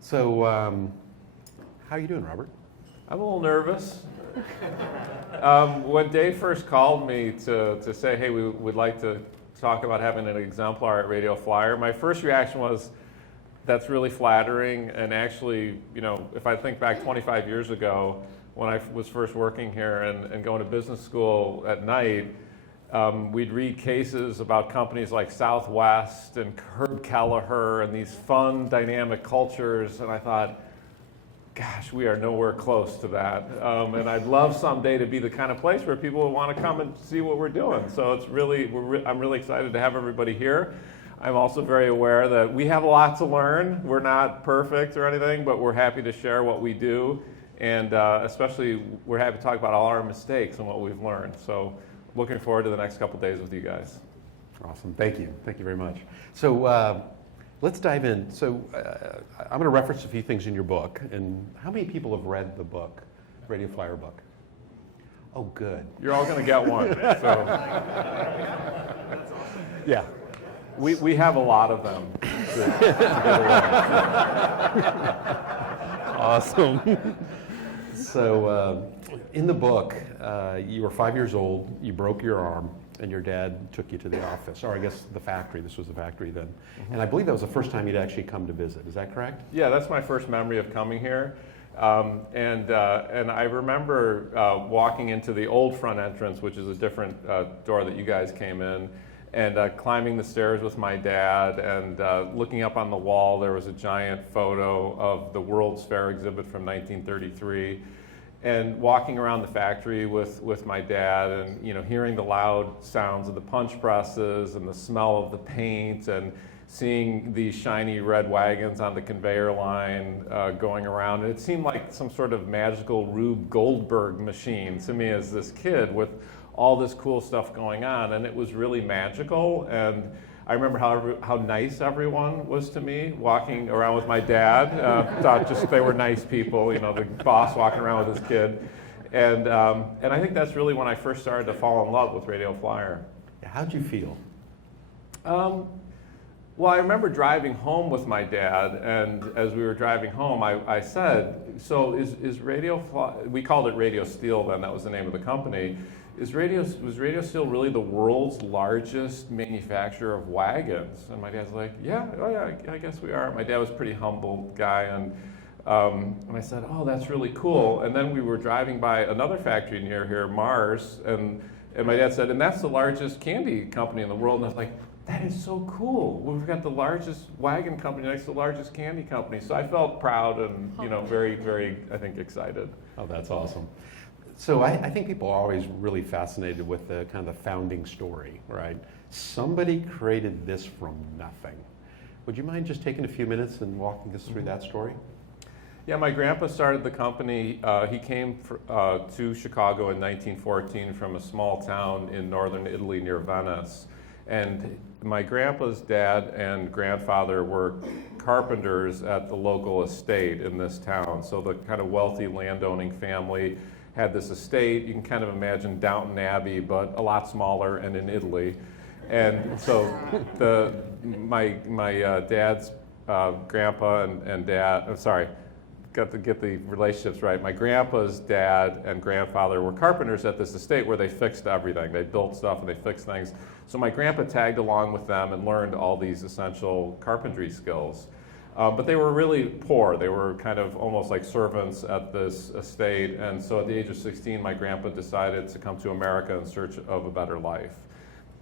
So, how are you doing, Robert? I'm a little nervous. When Dave first called me to say, hey, we would like to talk about having an exemplar at Radio Flyer, my first reaction was, that's really flattering. And actually, you know, if I think back 25 years ago, when I was first working here and going to business school at night, we'd read cases about companies like Southwest and Herb Kelleher and these fun, dynamic cultures, and I thought, gosh, we are nowhere close to that. And I'd love someday to be the kind of place where people would want to come and see what we're doing. So it's really, I'm really excited to have everybody here. I'm also very aware that we have a lot to learn. We're not perfect or anything, but we're happy to share what we do. And especially, we're happy to talk about all our mistakes and what we've learned. So looking forward to the next couple days with you guys. Awesome. Thank you. Thank you very much. So let's dive in. So I'm going to reference a few things in your book. And how many people have read the book, Radio Flyer book? Oh, good. You're all going to get one. So yeah. We have a lot of them. Awesome. So in the book, you were 5 years old, you broke your arm, and your dad took you to the office, or I guess the factory. This was the factory then. Mm-hmm. And I believe that was the first time you'd actually come to visit. Is that correct? Yeah, that's my first memory of coming here. And I remember walking into the old front entrance, which is a different door that you guys came in, and climbing the stairs with my dad, and looking up on the wall, there was a giant photo of the World's Fair exhibit from 1933, and walking around the factory with my dad, and you know, hearing the loud sounds of the punch presses and the smell of the paint, and seeing these shiny red wagons on the conveyor line going around. And it seemed like some sort of magical Rube Goldberg machine to me as this kid, with all this cool stuff going on, and it was really magical. And I remember how nice everyone was to me walking around with my dad. Thought just they were nice people, you know, the boss walking around with his kid. And I think that's really when I first started to fall in love with Radio Flyer. How'd you feel? Well, I remember driving home with my dad, and as we were driving home, I said, so is Radio Flyer, we called it Radio Steel then, that was the name of the company. Was Radio Steel really the world's largest manufacturer of wagons? And my dad's like, yeah, I guess we are. My dad was a pretty humble guy, and I said, oh, that's really cool. And then we were driving by another factory near here, Mars, and my dad said, and that's the largest candy company in the world. And I was like, that is so cool. We've got the largest wagon company next to the largest candy company. So I felt proud and, you know, very, very, I think, excited. Oh, that's awesome. So I think people are always really fascinated with the kind of the founding story, right? Somebody created this from nothing. Would you mind just taking a few minutes and walking us through that story? Yeah, my grandpa started the company. He came to Chicago in 1914 from a small town in northern Italy near Venice. And my grandpa's dad and grandfather were carpenters at the local estate in this town. So the kind of wealthy landowning family had this estate. You can kind of imagine Downton Abbey, but a lot smaller and in Italy. And so my dad's grandpa and dad, I'm sorry, got to get the relationships right. My grandpa's dad and grandfather were carpenters at this estate where they fixed everything. They built stuff and they fixed things. So my grandpa tagged along with them and learned all these essential carpentry skills. But they were really poor. They were kind of almost like servants at this estate. And so at the age of 16, my grandpa decided to come to America in search of a better life.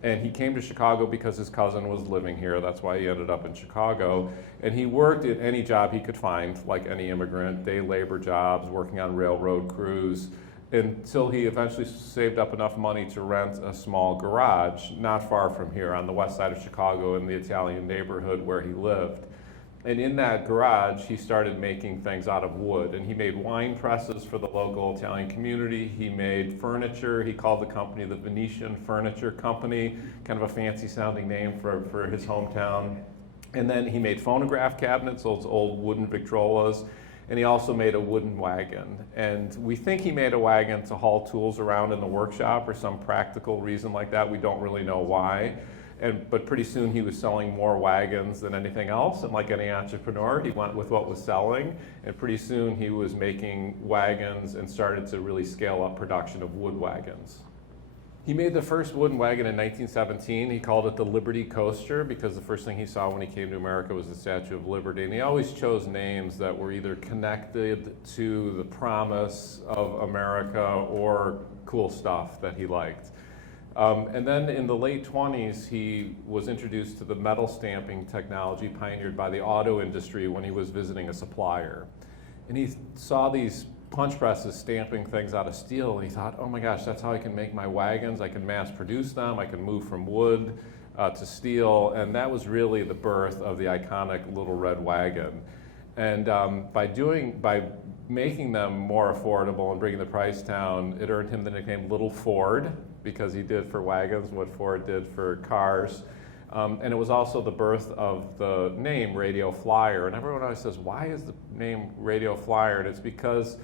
And he came to Chicago because his cousin was living here. That's why he ended up in Chicago. And he worked at any job he could find, like any immigrant, day labor jobs, working on railroad crews, until he eventually saved up enough money to rent a small garage not far from here on the west side of Chicago in the Italian neighborhood where he lived. And in that garage, he started making things out of wood. And he made wine presses for the local Italian community. He made furniture. He called the company the Venetian Furniture Company, kind of a fancy sounding name for his hometown. And then he made phonograph cabinets, those old wooden Victrolas. And he also made a wooden wagon. And we think he made a wagon to haul tools around in the workshop or some practical reason like that. We don't really know why. But pretty soon he was selling more wagons than anything else. And like any entrepreneur, he went with what was selling. And pretty soon he was making wagons and started to really scale up production of wood wagons. He made the first wooden wagon in 1917. He called it the Liberty Coaster because the first thing he saw when he came to America was the Statue of Liberty. And he always chose names that were either connected to the promise of America or cool stuff that he liked. And then in the late 20s, he was introduced to the metal stamping technology pioneered by the auto industry when he was visiting a supplier. And he saw these punch presses stamping things out of steel, and he thought, oh my gosh, that's how I can make my wagons. I can mass produce them. I can move from wood to steel. And that was really the birth of the iconic Little Red Wagon. And by making them more affordable and bringing the price down, it earned him the nickname Little Ford, because he did for wagons what Ford did for cars. And it was also the birth of the name Radio Flyer. And everyone always says, why is the name Radio Flyer? And it's because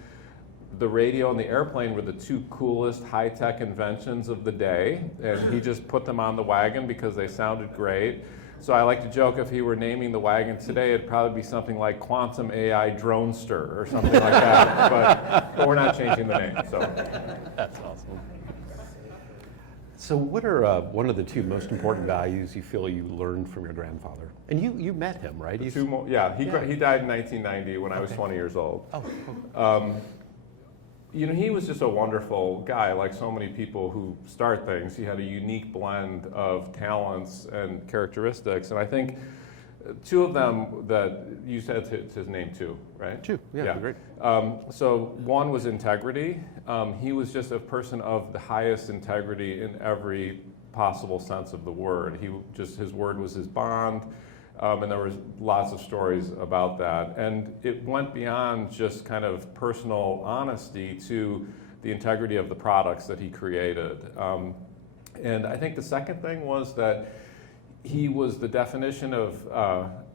the radio and the airplane were the two coolest high-tech inventions of the day. And he just put them on the wagon because they sounded great. So I like to joke, if he were naming the wagon today, it'd probably be something like Quantum AI Dronester or something like that. But we're not changing the name. So that's awesome. So what are one of the two most important values you feel you learned from your grandfather? And you met him, right? He died in 1990 when I was 20 years old. Oh. He was just a wonderful guy, like so many people who start things. He had a unique blend of talents and characteristics, and I think two of them that you said his name too, right? Two, yeah. Great. So one was integrity. He was just a person of the highest integrity in every possible sense of the word. His word was his bond. And there was lots of stories about that. And it went beyond just kind of personal honesty to the integrity of the products that he created. And I think the second thing was that he was the definition of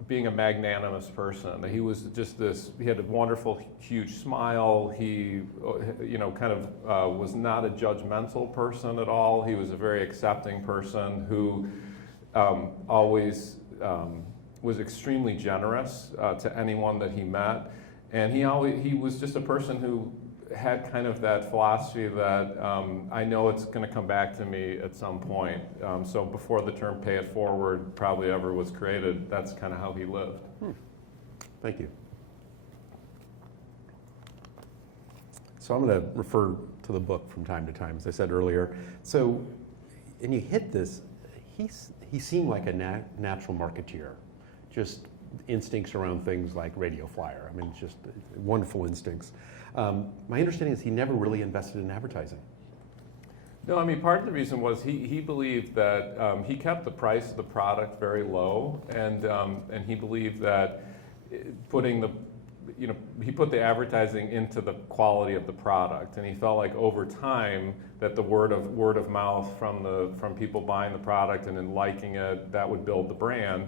being a magnanimous person. He was just he had a wonderful, huge smile. He, was not a judgmental person at all. He was a very accepting person who always was extremely generous to anyone that he met, and he was just a person who had kind of that philosophy that I know it's going to come back to me at some point. So before the term "pay it forward" probably ever was created, that's kind of how he lived. Thank you. So I'm going to refer to the book from time to time, as I said earlier. So, and you hit this. He seemed like a natural marketeer. Just instincts around things like Radio Flyer. I mean, just wonderful instincts. My understanding is he never really invested in advertising. No, I mean, part of the reason was he believed that he kept the price of the product very low, and he believed that he put the advertising into the quality of the product, and he felt like over time that the word of mouth from people buying the product and then liking it, that would build the brand.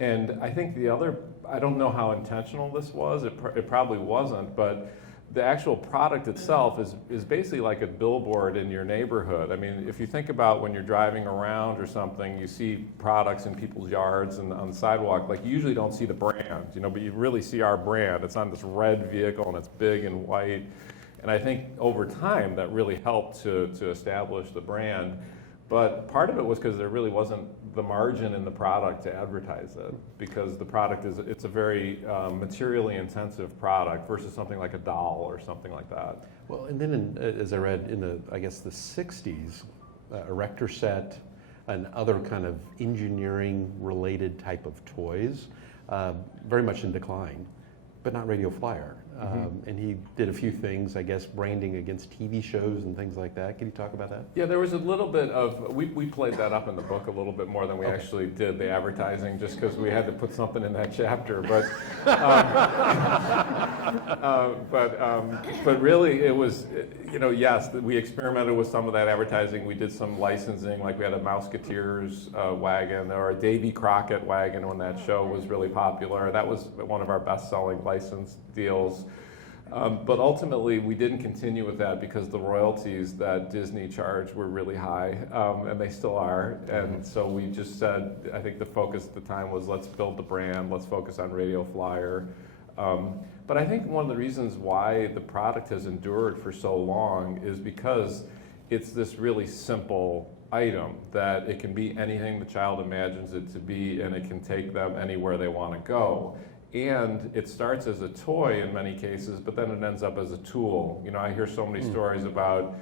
And I think I don't know how intentional this was, it probably wasn't, but the actual product itself is basically like a billboard in your neighborhood. I mean, if you think about when you're driving around or something, you see products in people's yards and on the sidewalk, like you usually don't see the brand, but you really see our brand. It's on this red vehicle and it's big and white. And I think over time that really helped to establish the brand. But part of it was because there really wasn't the margin in the product to advertise it, because the product it's a very materially intensive product versus something like a doll or something like that. Well, and then as I read in the 60s, erector set and other kind of engineering related type of toys, very much in decline, but not Radio Flyer. And he did a few things, I guess, branding against TV shows and things like that. Can you talk about that? Yeah, there was a little bit of, we played that up in the book a little bit more than we actually did the advertising, just because we had to put something in that chapter. But really it was, yes, we experimented with some of that advertising. We did some licensing, like we had a Mouseketeers wagon or a Davy Crockett wagon when that show was really popular. That was one of our best-selling license deals. But ultimately, we didn't continue with that because the royalties that Disney charged were really high, and they still are. And so we just said, I think the focus at the time was, let's build the brand, let's focus on Radio Flyer. But I think one of the reasons why the product has endured for so long is because it's this really simple item that it can be anything the child imagines it to be, and it can take them anywhere they want to go. And it starts as a toy in many cases, but then it ends up as a tool. You know, I hear so many stories about,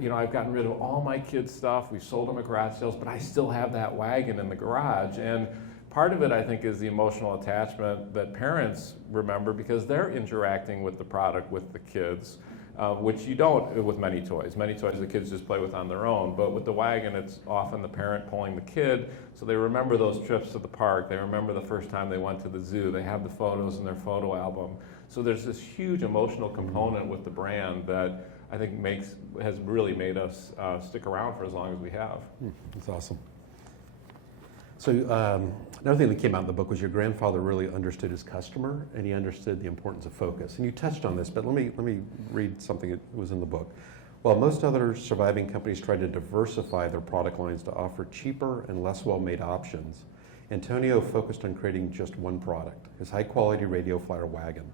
you know, I've gotten rid of all my kids' stuff, we've sold them at garage sales, but I still have that wagon in the garage. And part of it, I think, is the emotional attachment that parents remember because they're interacting with the product with the kids, which you don't with many toys. Many toys the kids just play with on their own, but with the wagon, it's often the parent pulling the kid, so they remember those trips to the park, they remember the first time they went to the zoo, they have the photos in their photo album. So there's this huge emotional component with the brand that I think has really made us stick around for as long as we have. That's awesome. So another thing that came out in the book was your grandfather really understood his customer, and he understood the importance of focus. And you touched on this, but let me read something that was in the book. While most other surviving companies tried to diversify their product lines to offer cheaper and less well-made options, Antonio focused on creating just one product, his high-quality Radio Flyer wagon.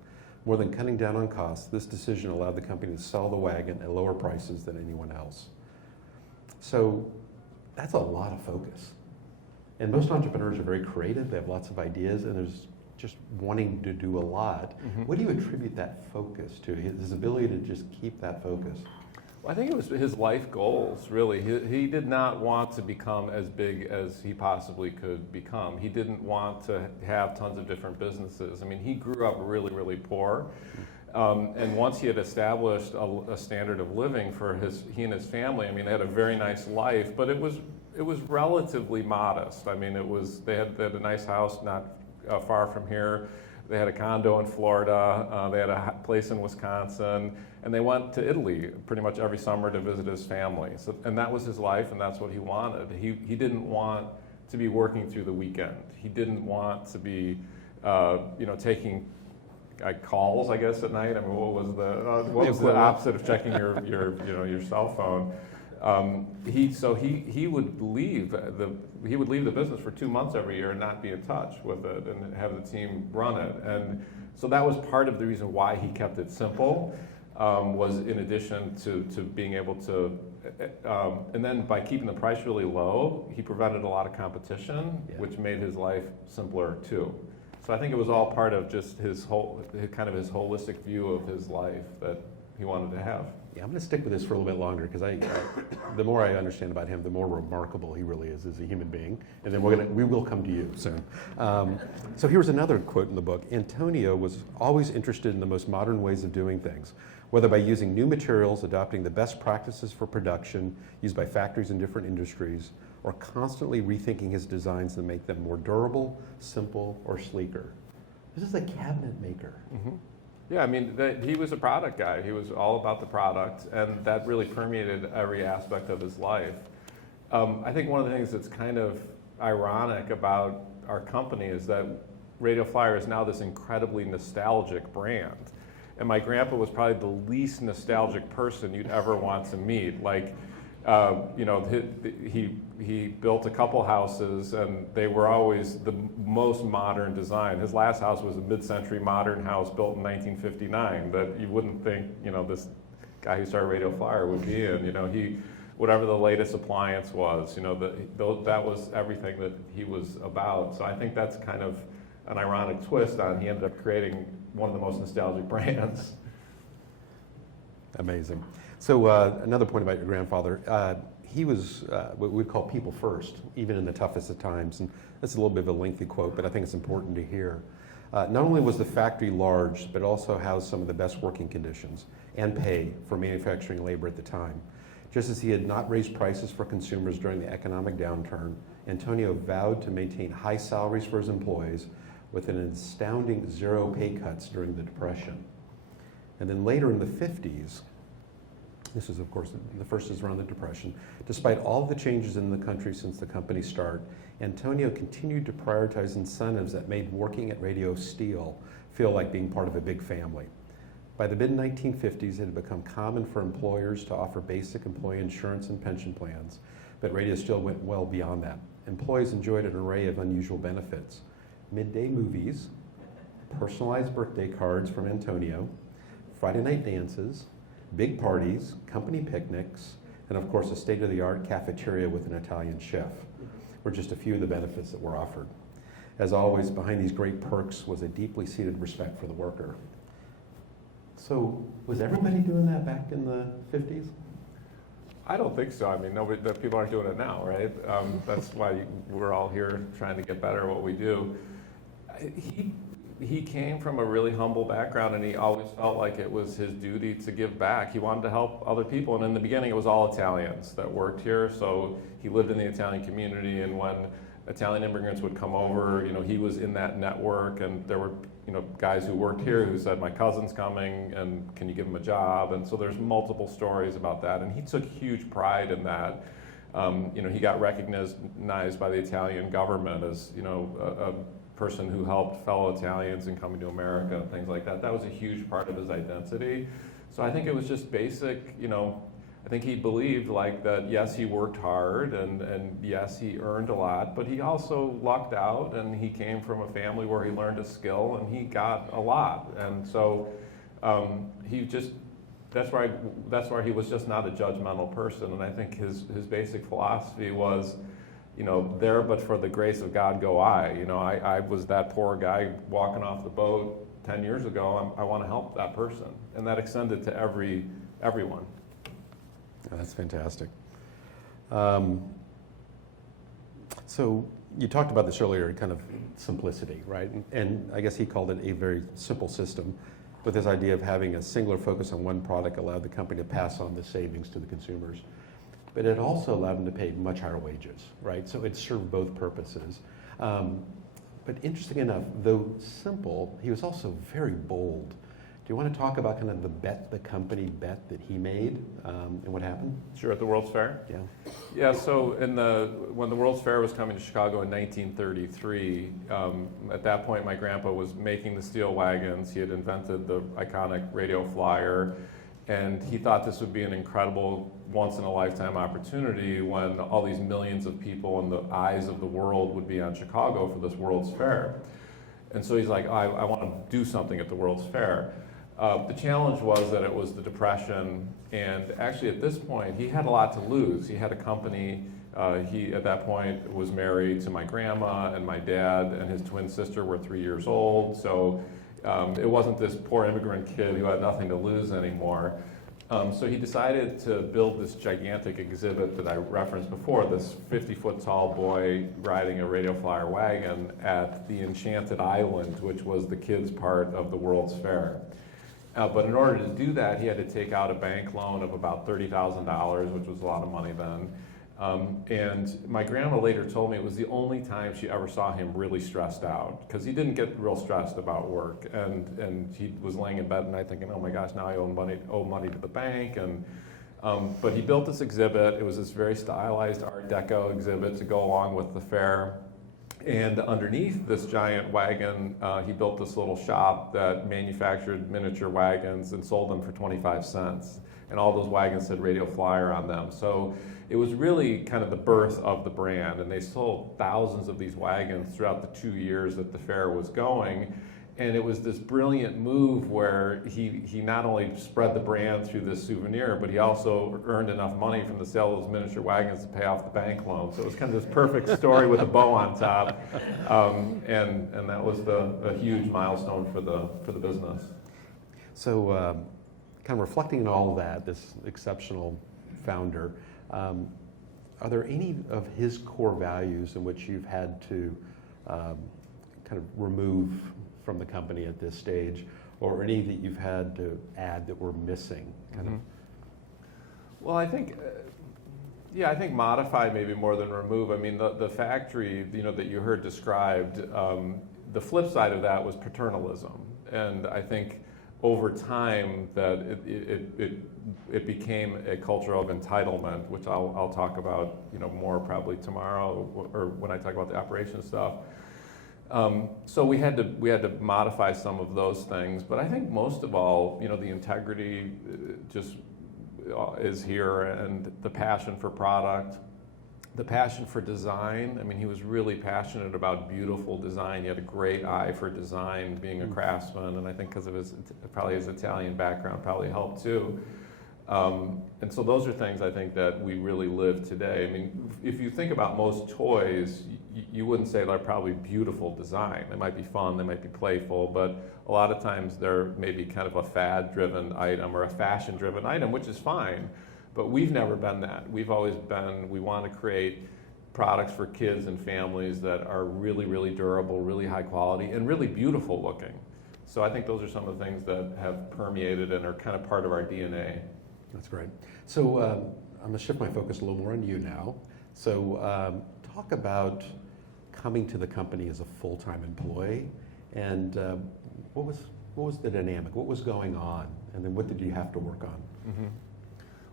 More than cutting down on costs, this decision allowed the company to sell the wagon at lower prices than anyone else. So that's a lot of focus. And most entrepreneurs are very creative, they have lots of ideas, and there's just wanting to do a lot. What do you attribute that focus to, his ability to just keep that focus? Well, I think it was his life goals, really. He did not want to become as big as he possibly could become. He didn't want to have tons of different businesses. I mean, he grew up really, really poor. And once he had established a standard of living for he and his family, I mean, they had a very nice life, but it was relatively modest. I mean, they had a nice house not far from here. They had a condo in Florida. They had a place in Wisconsin, and they went to Italy pretty much every summer to visit his family. So, and that was his life, and that's what he wanted. He didn't want to be working through the weekend. He didn't want to be, taking calls, I guess, at night. I mean, what was the opposite of checking your cell phone? He would leave the business for 2 months every year and not be in touch with it and have the team run it. And so that was part of the reason why he kept it simple, was in addition to being able to, and then by keeping the price really low, he prevented a lot of competition, which made his life simpler too. So I think it was all part of just his holistic view of his life that he wanted to have. Yeah, I'm going to stick with this for a little bit longer because the more I understand about him, the more remarkable he really is as a human being. And then we will come to you soon. So here's another quote in the book. Antonio was always interested in the most modern ways of doing things, whether by using new materials, adopting the best practices for production used by factories in different industries, or constantly rethinking his designs to make them more durable, simple, or sleeker. This is a cabinet maker. Mm-hmm. Yeah, I mean, he was a product guy. He was all about the product, and that really permeated every aspect of his life. I think one of the things that's kind of ironic about our company is that Radio Flyer is now this incredibly nostalgic brand. And my grandpa was probably the least nostalgic person you'd ever want to meet. Like, he built a couple houses, and they were always the most modern design. His last house was a mid-century modern house built in 1959 that you wouldn't think, this guy who started Radio Flyer would be in. Whatever the latest appliance was, that was everything that he was about. So I think that's kind of an ironic twist on he ended up creating one of the most nostalgic brands. Amazing. So another point about your grandfather, he was what we'd call people first, even in the toughest of times. And that's a little bit of a lengthy quote, but I think it's important to hear. Not only was the factory large, but also housed some of the best working conditions and pay for manufacturing labor at the time. Just as he had not raised prices for consumers during the economic downturn, Antonio vowed to maintain high salaries for his employees with an astounding 0 pay cuts during the Depression. And then later in the 50s, this is, of course, the first is around the Depression. Despite all the changes in the country since the company's start, Antonio continued to prioritize incentives that made working at radio steel feel like being part of a big family. By the mid-1950s, it had become common for employers to offer basic employee insurance and pension plans, but radio still went well beyond that. Employees enjoyed an array of unusual benefits: midday movies, personalized birthday cards from Antonio, Friday night dances, big parties, company picnics, and of course a state-of-the-art cafeteria with an Italian chef were just a few of the benefits that were offered. As always, behind these great perks was a deeply seated respect for the worker. So, was everybody doing that back in the 50s? I don't think so. I mean, people aren't doing it now, right? That's why we're all here trying to get better at what we do. He came from a really humble background, and he always felt like it was his duty to give back. He wanted to help other people, and in the beginning, it was all Italians that worked here. So he lived in the Italian community, and when Italian immigrants would come over, he was in that network, and there were, guys who worked here who said, my cousin's coming, and can you give him a job? And so there's multiple stories about that, and he took huge pride in that. He got recognized by the Italian government as, a person who helped fellow Italians in coming to America and things like that. That was a huge part of his identity. So I think it was just basic, I think he believed like that, yes, he worked hard and yes, he earned a lot, but he also lucked out, and he came from a family where he learned a skill and he got a lot. And so that's why he was just not a judgmental person. And I think his basic philosophy was, there but for the grace of God go I. I was that poor guy walking off the boat 10 years ago. I want to help that person. And that extended to everyone. Oh, that's fantastic. So you talked about this earlier, kind of simplicity, right? And I guess he called it a very simple system, with this idea of having a singular focus on one product allowed the company to pass on the savings to the consumers. But it also allowed them to pay much higher wages, right? So it served both purposes. But interesting enough, though simple, he was also very bold. Do you want to talk about kind of the company bet that he made and what happened? Sure, at the World's Fair? Yeah. Yeah, so when the World's Fair was coming to Chicago in 1933, at that point my grandpa was making the steel wagons. He had invented the iconic radio flyer, and he thought this would be an incredible once-in-a-lifetime opportunity when all these millions of people in the eyes of the world would be on Chicago for this World's Fair. And so he's like, I want to do something at the World's Fair. The challenge was that it was the Depression, and actually at this point he had a lot to lose. He had a company. He at that point was married to my grandma, and my dad and his twin sister were 3 years old. So it wasn't this poor immigrant kid who had nothing to lose anymore. So he decided to build this gigantic exhibit that I referenced before, this 50-foot tall boy riding a radio flyer wagon at the Enchanted Island, which was the kids' part of the World's Fair. But in order to do that, he had to take out a bank loan of about $30,000, which was a lot of money then. And my grandma later told me it was the only time she ever saw him really stressed out, because he didn't get real stressed about work. And he was laying in bed at night thinking, oh my gosh, now I owe money to the bank. But he built this exhibit. It was this very stylized Art Deco exhibit to go along with the fair. And underneath this giant wagon, he built this little shop that manufactured miniature wagons and sold them for 25 cents. And all those wagons said Radio Flyer on them. So it was really kind of the birth of the brand. And they sold thousands of these wagons throughout the 2 years that the fair was going. And it was this brilliant move where he not only spread the brand through this souvenir, but he also earned enough money from the sale of those miniature wagons to pay off the bank loan. So it was kind of this perfect story with a bow on top. And that was a huge milestone for the business. So kind of reflecting on all of that, this exceptional founder, are there any of his core values in which you've had to kind of remove from the company at this stage, or any that you've had to add that were missing? Well, I think modify maybe more than remove. I mean, the factory, that you heard described, the flip side of that was paternalism, and I think over time that it became a culture of entitlement, which I'll talk about more probably tomorrow or when I talk about the operations stuff. So we had to modify some of those things, but I think most of all, the integrity just is here, and the passion for product, the passion for design. I mean, he was really passionate about beautiful design. He had a great eye for design, being a craftsman, and I think because of his Italian background probably helped too. And so those are things I think that we really live today. I mean, if you think about most toys, you wouldn't say they're probably beautiful design. They might be fun, they might be playful, but a lot of times they're maybe kind of a fad-driven item or a fashion-driven item, which is fine. But we've never been that. We've always been, we want to create products for kids and families that are really, really durable, really high quality, and really beautiful looking. So I think those are some of the things that have permeated and are kind of part of our DNA. That's great. So I'm going to shift my focus a little more on you now. So talk about coming to the company as a full-time employee, and what was the dynamic? What was going on? And then what did you have to work on? Mm-hmm.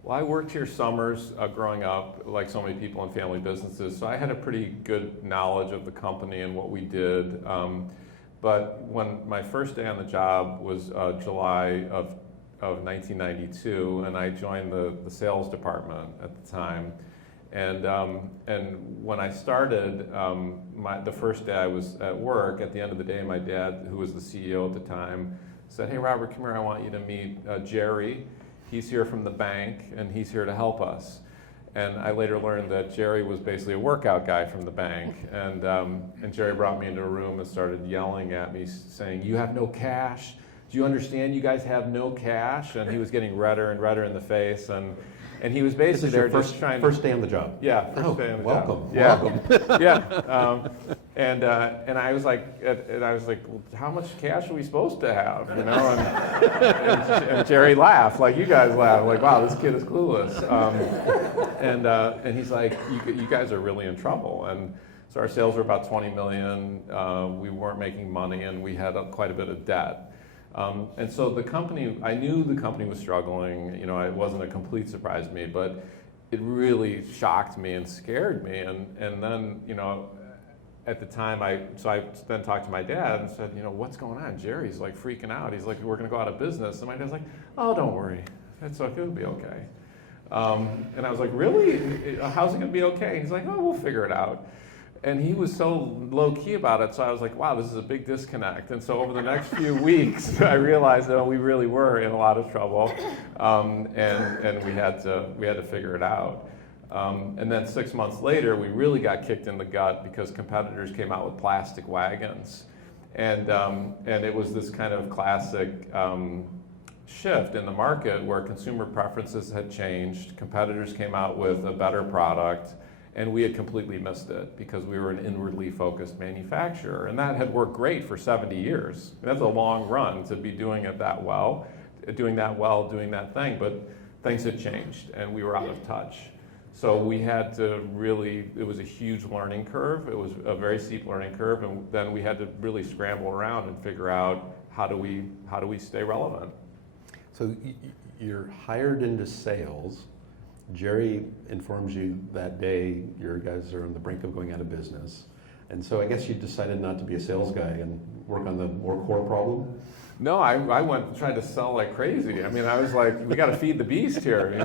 Well, I worked here summers growing up, like so many people in family businesses, so I had a pretty good knowledge of the company and what we did. But when my first day on the job was July of 1992, and I joined the sales department at the time. And when I started, the first day I was at work, at the end of the day, my dad, who was the CEO at the time, said, "Hey, Robert, come here. I want you to meet Jerry. He's here from the bank, and he's here to help us." And I later learned that Jerry was basically a workout guy from the bank. And Jerry brought me into a room and started yelling at me, saying, "You have no cash. Do you understand? You guys have no cash." And he was getting redder and redder in the face. And he was basically there just trying to... First day on the job. Yeah, first day on the welcome. job. Yeah. Welcome. Yeah. And I was like, well, how much cash are we supposed to have? And Jerry laughed, like you guys laughed, like, wow, this kid is clueless. And he's like, you guys are really in trouble. And so our sales were about 20 million. We weren't making money, and we had quite a bit of debt. And so the company, I knew the company was struggling. It wasn't a complete surprise to me, but it really shocked me and scared me. And then, at the time, I then talked to my dad and said, "What's going on? Jerry's like freaking out. He's like, we're going to go out of business." And my dad's like, "Oh, don't worry. It's okay. It'll be okay." And I was like, "Really? How's it going to be okay?" He's like, "Oh, we'll figure it out." And he was so low-key about it, so I was like, wow, this is a big disconnect. And so over the next few weeks, I realized that we really were in a lot of trouble, and we had to figure it out. And then 6 months later, we really got kicked in the gut because competitors came out with plastic wagons. And it was this kind of classic shift in the market where consumer preferences had changed, competitors came out with a better product, and we had completely missed it because we were an inwardly focused manufacturer. And that had worked great for 70 years. That's a long run to be doing it that well, doing that thing, but things had changed and we were out of touch. So we had to really, it was a huge learning curve. It was a very steep learning curve, and then we had to really scramble around and figure out how do we stay relevant. So you're hired into sales. Jerry informs you that day your guys are on the brink of going out of business. And so I guess you decided not to be a sales guy and work on the more core problem? No, I went trying to sell like crazy. I mean, I was like, we got to feed the beast here, we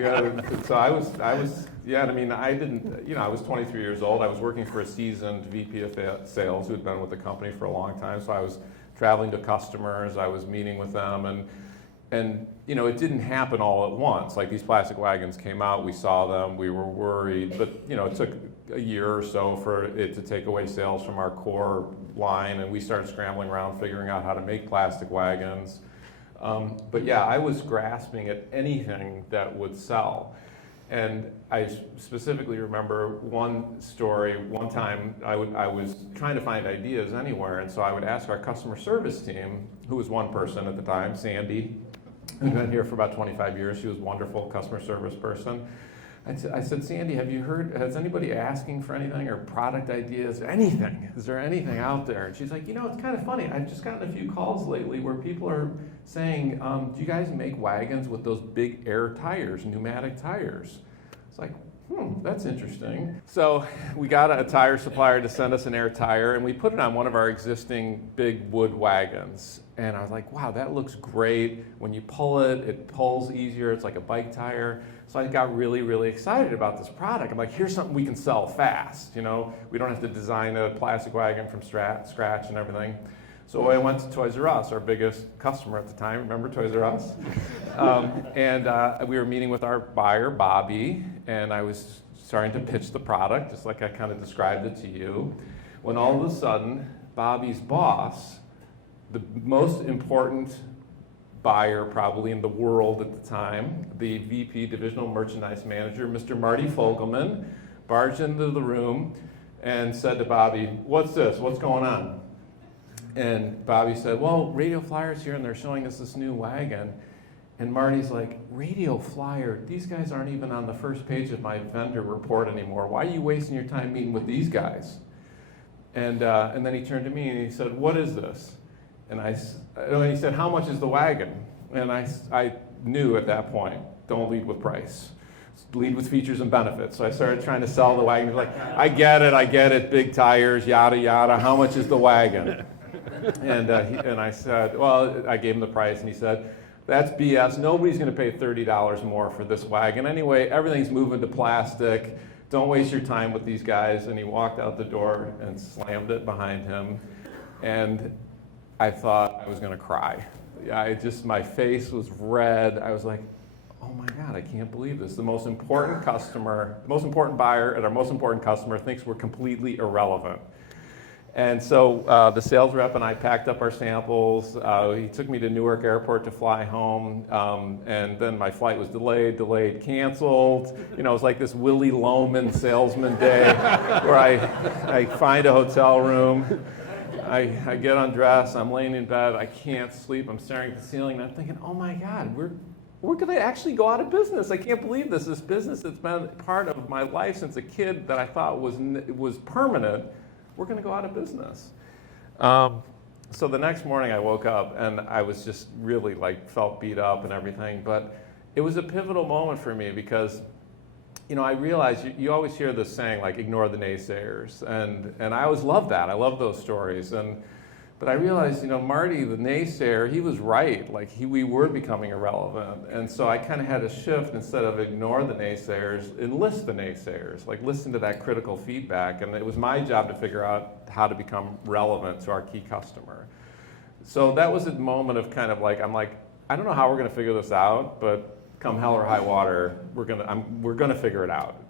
got to. So I was, yeah. I mean, I didn't, I was 23 years old. I was working for a seasoned VP of sales who had been with the company for a long time. So I was traveling to customers. I was meeting with them, and it didn't happen all at once. Like these plastic wagons came out, we saw them, we were worried, but it took a year or so for it to take away sales from our core line, and we started scrambling around figuring out how to make plastic wagons. But yeah, I was grasping at anything that would sell. And I specifically remember one story. One time I was trying to find ideas anywhere, and so I would ask our customer service team, who was one person at the time, Sandy, who'd been here for about 25 years. She was a wonderful customer service person. I said, "Sandy, have you heard, has anybody asking for anything or product ideas, anything? Is there anything out there?" And she's like, "It's kind of funny. I've just gotten a few calls lately where people are saying, do you guys make wagons with those big air tires, pneumatic tires?" It's like, That's interesting. So we got a tire supplier to send us an air tire, and we put it on one of our existing big wood wagons. And I was like, wow, that looks great. When you pull it, it pulls easier. It's like a bike tire. So I got really, really excited about this product. I'm like, here's something we can sell fast. You know, we don't have to design a plastic wagon from scratch and everything. So I went to Toys R Us, our biggest customer at the time. Remember Toys R Us? And we were meeting with our buyer, Bobby, and I was starting to pitch the product, just like I kind of described it to you, when all of a sudden, Bobby's boss, the most important buyer probably in the world at the time, the VP, Divisional Merchandise Manager, Mr. Marty Fogelman, barged into the room and said to Bobby, "What's this? What's going on?" And Bobby said, "Well, Radio Flyer's here and they're showing us this new wagon." And Marty's like, "Radio Flyer, these guys aren't even on the first page of my vendor report anymore. Why are you wasting your time meeting with these guys?" And then he turned to me and he said, "What is this?" And he said, "How much is the wagon?" And I knew at that point, don't lead with price. Lead with features and benefits. So I started trying to sell the wagon. He was like, I get it, big tires, yada, yada. How much is the wagon?" And I said, well, I gave him the price, and he said, "That's BS. Nobody's going to pay $30 more for this wagon. Anyway, everything's moving to plastic. Don't waste your time with these guys." And he walked out the door and slammed it behind him. And I thought I was going to cry. My face was red. I was like, oh my God, I can't believe this. The most important buyer and our most important customer thinks we're completely irrelevant. And so the sales rep and I packed up our samples. He took me to Newark Airport to fly home, and then my flight was delayed, canceled. You know, it was like this Willy Loman salesman day where I find a hotel room. I get undressed, I'm laying in bed, I can't sleep, I'm staring at the ceiling, and I'm thinking, oh my God, we're going to actually go out of business. I can't believe this. This business that's been part of my life since a kid that I thought was permanent, we're going to go out of business. So the next morning I woke up and I was just really felt beat up and everything, but it was a pivotal moment for me because, you know, I realized you always hear this saying, ignore the naysayers, and I always love that. I love those stories, but I realized, you know, Marty, the naysayer, he was right. We were becoming irrelevant, and so I kind of had to shift. Instead of ignore the naysayers, enlist the naysayers, listen to that critical feedback, and it was my job to figure out how to become relevant to our key customer. So that was a moment of kind of I'm like, I don't know how we're going to figure this out, but come hell or high water, we're gonna figure it out.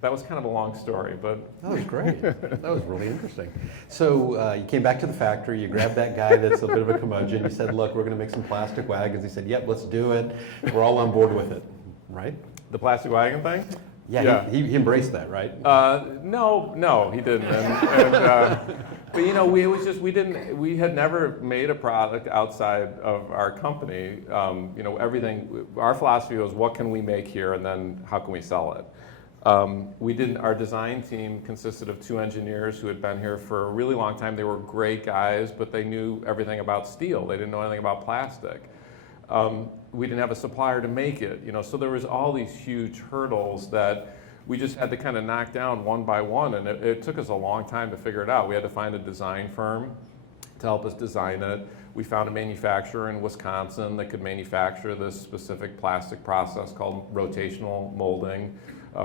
That was kind of a long story, but that was great. That was really interesting. So you came back to the factory. You grabbed that guy that's a bit of a curmudgeon. You said, "Look, we're going to make some plastic wagons." He said, "Yep, let's do it. We're all on board with it." Right? The plastic wagon thing? Yeah. He embraced that, right? No, he didn't. But you know, we had never made a product outside of our company. You know, our philosophy was, what can we make here, and then how can we sell it? Our design team consisted of 2 engineers who had been here for a really long time. They were great guys, but they knew everything about steel. They didn't know anything about plastic. We didn't have a supplier to make it, you know, so there was all these huge hurdles that we just had to kind of knock down one by one, and it took us a long time to figure it out. We had to find a design firm to help us design it. We found a manufacturer in Wisconsin that could manufacture this specific plastic process called rotational molding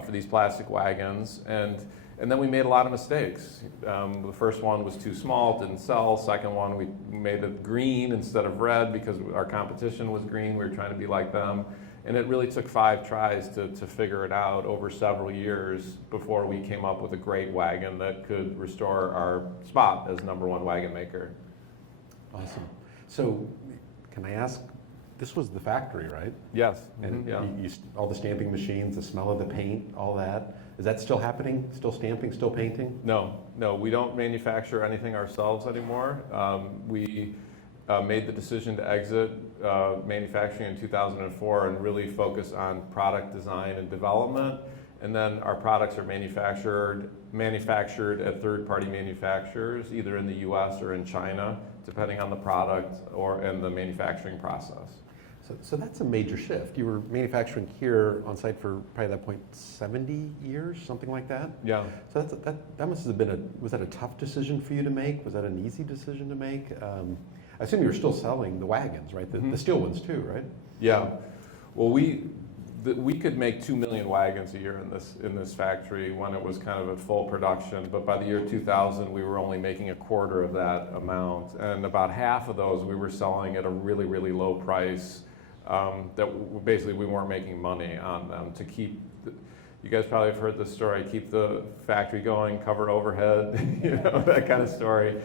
for these plastic wagons, and then we made a lot of mistakes. The first one was too small, didn't sell. Second one, we made it green instead of red because our competition was green. We were trying to be like them. And it really took 5 tries to figure it out over several years before we came up with a great wagon that could restore our spot as #1 wagon maker. Awesome. So can I ask, this was the factory, right? Yes. And yeah. all the stamping machines, the smell of the paint, all that. Is that still happening? Still stamping, still painting? No, we don't manufacture anything ourselves anymore. We made the decision to exit manufacturing in 2004 and really focus on product design and development. And then our products are manufactured at third-party manufacturers, either in the U.S. or in China, depending on the product and the manufacturing process. So that's a major shift. You were manufacturing here on site for probably at that point 70 years, something like that. Yeah. So that must have been was that a tough decision for you to make? Was that an easy decision to make? I assume you were still selling the wagons, right? The steel ones too, right? Yeah. Well, we could make 2 million wagons a year in this factory when it was kind of at full production. But by the year 2000, we were only making a quarter of that amount, and about half of those we were selling at a really, really low price. Basically we weren't making money on them to keep. You guys probably have heard this story. Keep the factory going, cover overhead, that kind of story.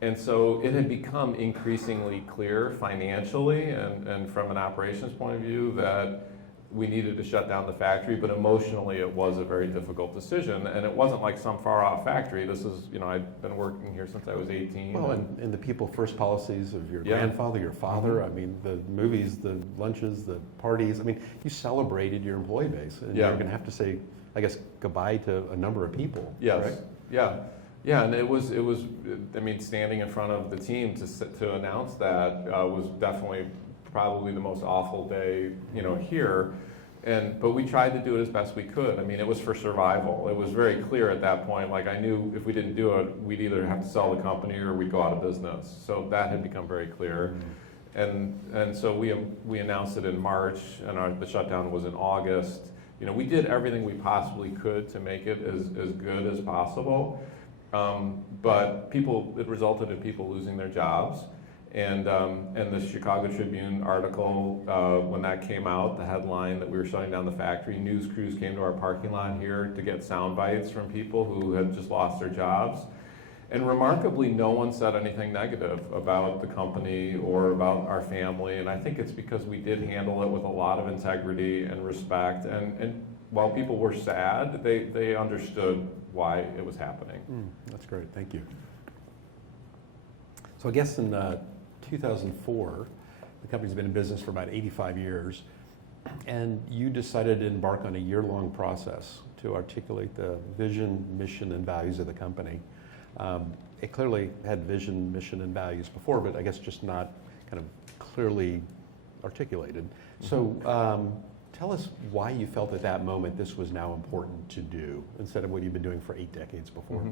And so it had become increasingly clear financially and from an operations point of view that we needed to shut down the factory, but emotionally it was a very difficult decision. And it wasn't like some far off factory. This is, I'd been working here since I was 18. Well, and the people first policies of your grandfather, your father, I mean, the movies, the lunches, the parties, I mean, you celebrated your employee base. And you're going to have to say, I guess, goodbye to a number of people. Yes. Right? Yeah. Yeah, and it was. I mean, standing in front of the team to announce that was definitely probably the most awful day, here. But we tried to do it as best we could. I mean, it was for survival. It was very clear at that point. Like I knew if we didn't do it, we'd either have to sell the company or we'd go out of business. So that had become very clear. And so we announced it in March, and the shutdown was in August. We did everything we possibly could to make it as good as possible. But it resulted in people losing their jobs. And the Chicago Tribune article, when that came out, the headline that we were shutting down the factory, news crews came to our parking lot here to get sound bites from people who had just lost their jobs. And remarkably, no one said anything negative about the company or about our family. And I think it's because we did handle it with a lot of integrity and respect. And while people were sad, they understood why it was happening. That's great, thank you. So I guess in 2004, the company's been in business for about 85 years, and you decided to embark on a year-long process to articulate the vision, mission, and values of the company. It clearly had vision, mission, and values before, but I guess just not kind of clearly articulated. So tell us why you felt at that moment this was now important to do instead of what you've been doing for 8 decades before.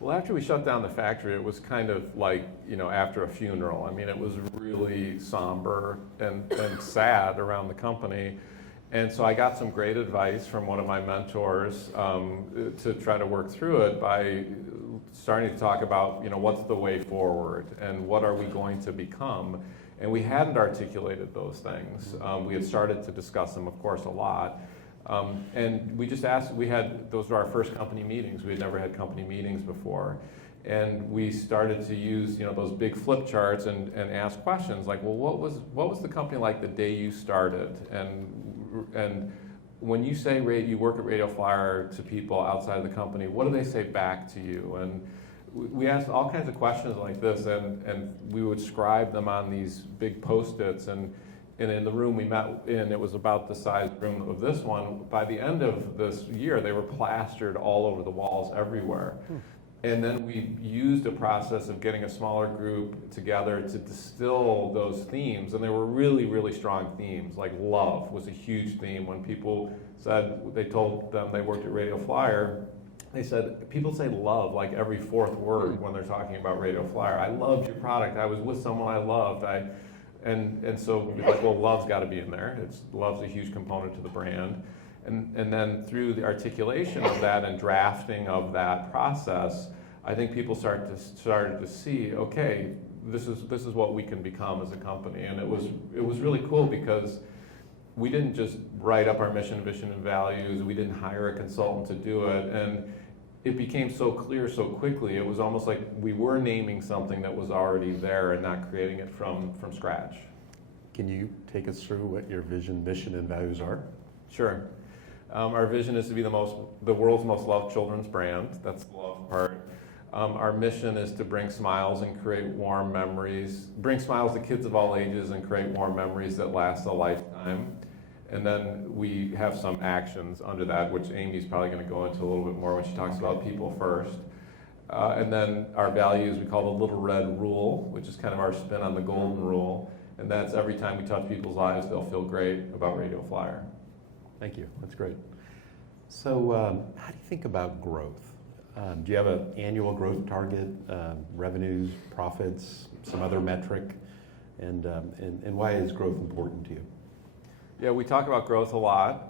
Well, after we shut down the factory, it was kind of like, after a funeral. I mean, it was really somber and sad around the company. And so I got some great advice from one of my mentors to try to work through it by starting to talk about, what's the way forward and what are we going to become. And we hadn't articulated those things. We had started to discuss them, of course, a lot. And we just asked, those were our first company meetings. We had never had company meetings before. And we started to use, those big flip charts and ask questions like, well, what was the company like the day you started? And when you say you work at Radio Flyer to people outside of the company, what do they say back to you? And we asked all kinds of questions like this, and we would scribe them on these big Post-its. And in the room we met in, it was about the size room of this one. By the end of this year, they were plastered all over the walls everywhere. And then we used a process of getting a smaller group together to distill those themes. And they were really, really strong themes. Like love was a huge theme. When people they told them they worked at Radio Flyer, they said, people say love like every fourth word when they're talking about Radio Flyer. I loved your product. I was with someone I loved. And so we're like, well, love's got to be in there. Love's a huge component to the brand. And then through the articulation of that and drafting of that process, I think people started to see, okay, this is what we can become as a company. And it was really cool because we didn't just write up our mission, vision, and values. We didn't hire a consultant to do it. And it became so clear so quickly. It was almost like we were naming something that was already there and not creating it from scratch. Can you take us through what your vision, mission, and values are? Sure. Our vision is to be the world's most loved children's brand. That's the love part. Our mission is to bring smiles and create warm memories. Bring smiles to kids of all ages and create warm memories that last a lifetime. And then we have some actions under that, which Amy's probably going to go into a little bit more when she talks about people first. And then our values we call the Little Red Rule, which is kind of our spin on the Golden Rule. And that's every time we touch people's lives, they'll feel great about Radio Flyer. Thank you. That's great. So how do you think about growth? Do you have an annual growth target, revenues, profits, some other metric? And why is growth important to you? Yeah, we talk about growth a lot,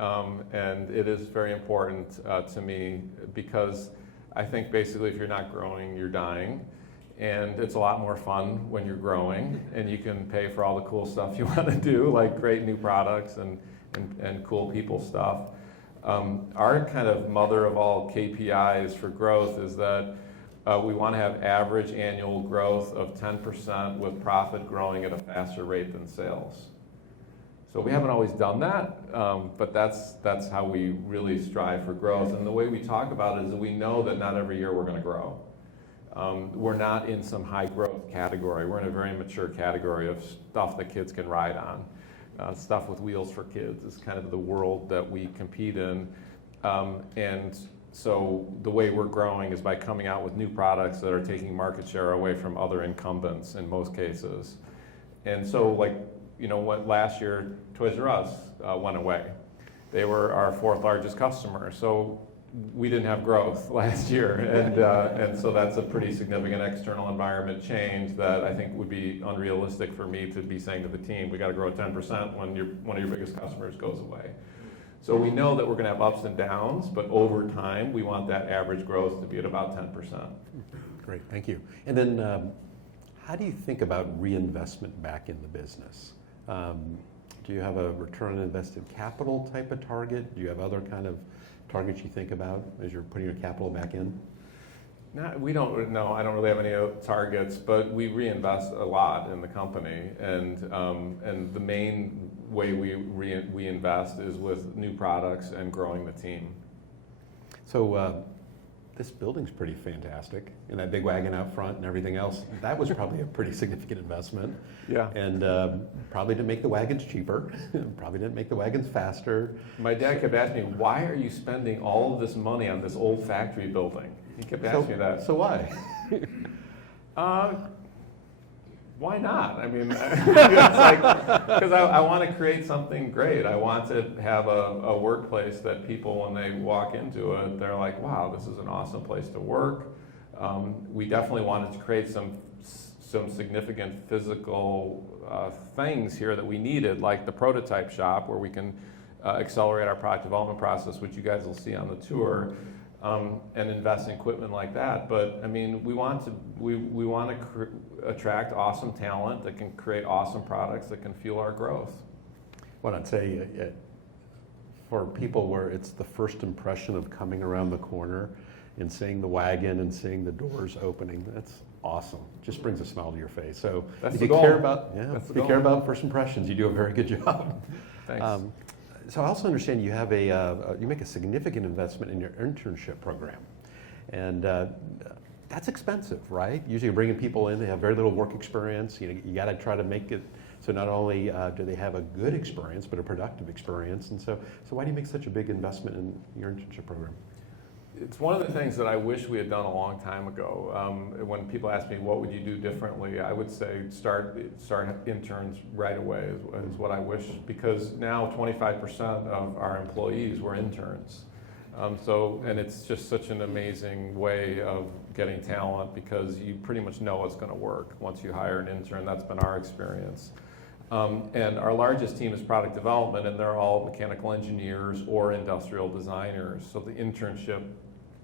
and it is very important to me because I think basically if you're not growing, you're dying. And it's a lot more fun when you're growing, and you can pay for all the cool stuff you want to do, like great new products and cool people stuff. Our kind of mother of all KPIs for growth is that we want to have average annual growth of 10% with profit growing at a faster rate than sales. So we haven't always done that, but that's how we really strive for growth. And the way we talk about it is that we know that not every year we're going to grow. We're not in some high growth category. We're in a very mature category of stuff that kids can ride on. Stuff with wheels for kids is kind of the world that we compete in. And so the way we're growing is by coming out with new products that are taking market share away from other incumbents in most cases. And so what last year Toys R Us went away. They were our fourth largest customer. So we didn't have growth last year, and so that's a pretty significant external environment change that I think would be unrealistic for me to be saying to the team, we got to grow 10% when one of your biggest customers goes away. So we know that we're going to have ups and downs, but over time, we want that average growth to be at about 10%. Great, thank you. And then how do you think about reinvestment back in the business? Do you have a return on invested capital type of target? Do you have other kind of targets you think about as you're putting your capital back in? We don't. No, I don't really have any targets, but we reinvest a lot in the company, and the main way we invest is with new products and growing the team. So this building's pretty fantastic, and that big wagon out front and everything else. That was probably a pretty significant investment. Yeah. And probably didn't make the wagons cheaper. Probably didn't make the wagons faster. My dad kept asking me, "Why are you spending all of this money on this old factory building?" He kept asking me that. So why? Why not? I mean, it's like, because I want to create something great. I want to have a workplace that people, when they walk into it, they're like, wow, this is an awesome place to work. We definitely wanted to create some significant physical things here that we needed, like the prototype shop where we can accelerate our product development process, which you guys will see on the tour. And invest in equipment like that. But I mean, we want to attract awesome talent that can create awesome products that can fuel our growth. Well, I'd say for people where it's the first impression of coming around the corner and seeing the wagon and seeing the doors opening, that's awesome. Just brings a smile to your face. So that's if the you goal. care about first impressions, you do a very good job. Thanks. So I also understand you have you make a significant investment in your internship program, and that's expensive, right? Usually you're bringing people in, they have very little work experience. You got to try to make it so not only do they have a good experience, but a productive experience. And so why do you make such a big investment in your internship program? It's one of the things that I wish we had done a long time ago. When people ask me what would you do differently, I would say start interns right away is what I wish, because now 25% of our employees were interns. And it's just such an amazing way of getting talent, because you pretty much know it's going to work once you hire an intern. That's been our experience. And our largest team is product development, and they're all mechanical engineers or industrial designers. So the internship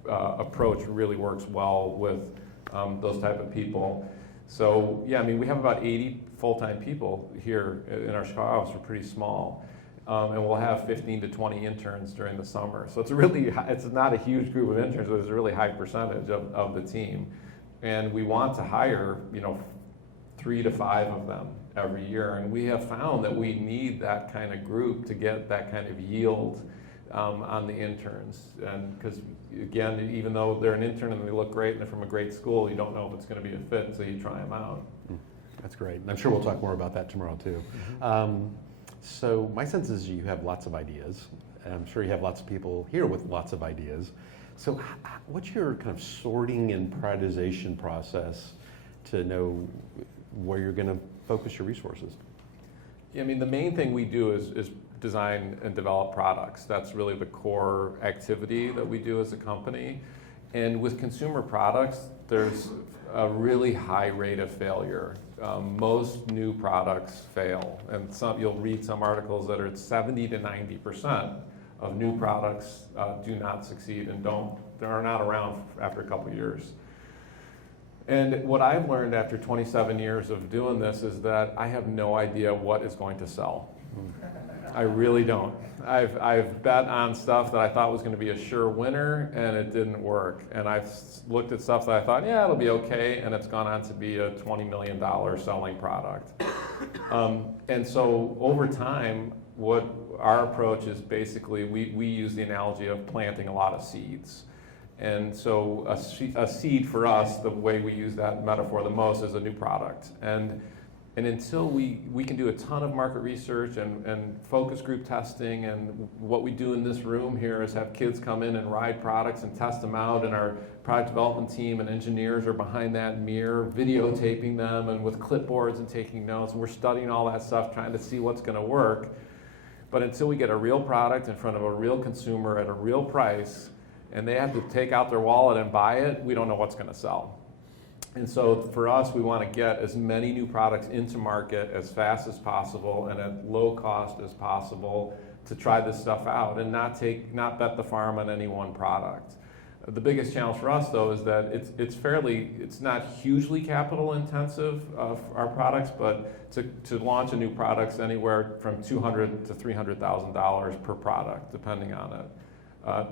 approach really works well with those type of people. So yeah, I mean, we have about 80 full-time people here in our Chicago office. We're pretty small. And we'll have 15 to 20 interns during the summer. So it's not a huge group of interns, but it's a really high percentage of the team. And we want to hire, 3 to 5 of them every year. And we have found that we need that kind of group to get that kind of yield on the interns. And because, again, even though they're an intern and they look great and they're from a great school, you don't know if it's going to be a fit until you try them out. That's great. I'm sure we'll talk more about that tomorrow, too. Mm-hmm. So my sense is you have lots of ideas, and I'm sure you have lots of people here with lots of ideas. So what's your kind of sorting and prioritization process to know where you're going to focus your resources? I mean, the main thing we do is design and develop products. That's really the core activity that we do as a company. And with consumer products, there's a really high rate of failure. Most new products fail, and you'll read some articles that are 70 to 90% of new products do not succeed and they're not around after a couple of years. And what I've learned after 27 years of doing this is that I have no idea what is going to sell. I really don't. I've bet on stuff that I thought was going to be a sure winner, and it didn't work. And I've looked at stuff that I thought, yeah, it'll be okay, and it's gone on to be a $20 million selling product. And so over time, what our approach is basically, we use the analogy of planting a lot of seeds. And so a seed for us, the way we use that metaphor the most, is a new product. And until we can do a ton of market research and focus group testing, and what we do in this room here is have kids come in and ride products and test them out, and our product development team and engineers are behind that mirror videotaping them and with clipboards and taking notes, and we're studying all that stuff trying to see what's going to work. But until we get a real product in front of a real consumer at a real price, and they have to take out their wallet and buy it, we don't know what's going to sell. And so for us, we want to get as many new products into market as fast as possible and at low cost as possible to try this stuff out and not bet the farm on any one product. The biggest challenge for us, though, is that it's not hugely capital intensive of our products, but to launch a new product is anywhere from $200,000 to $300,000 per product, depending on it.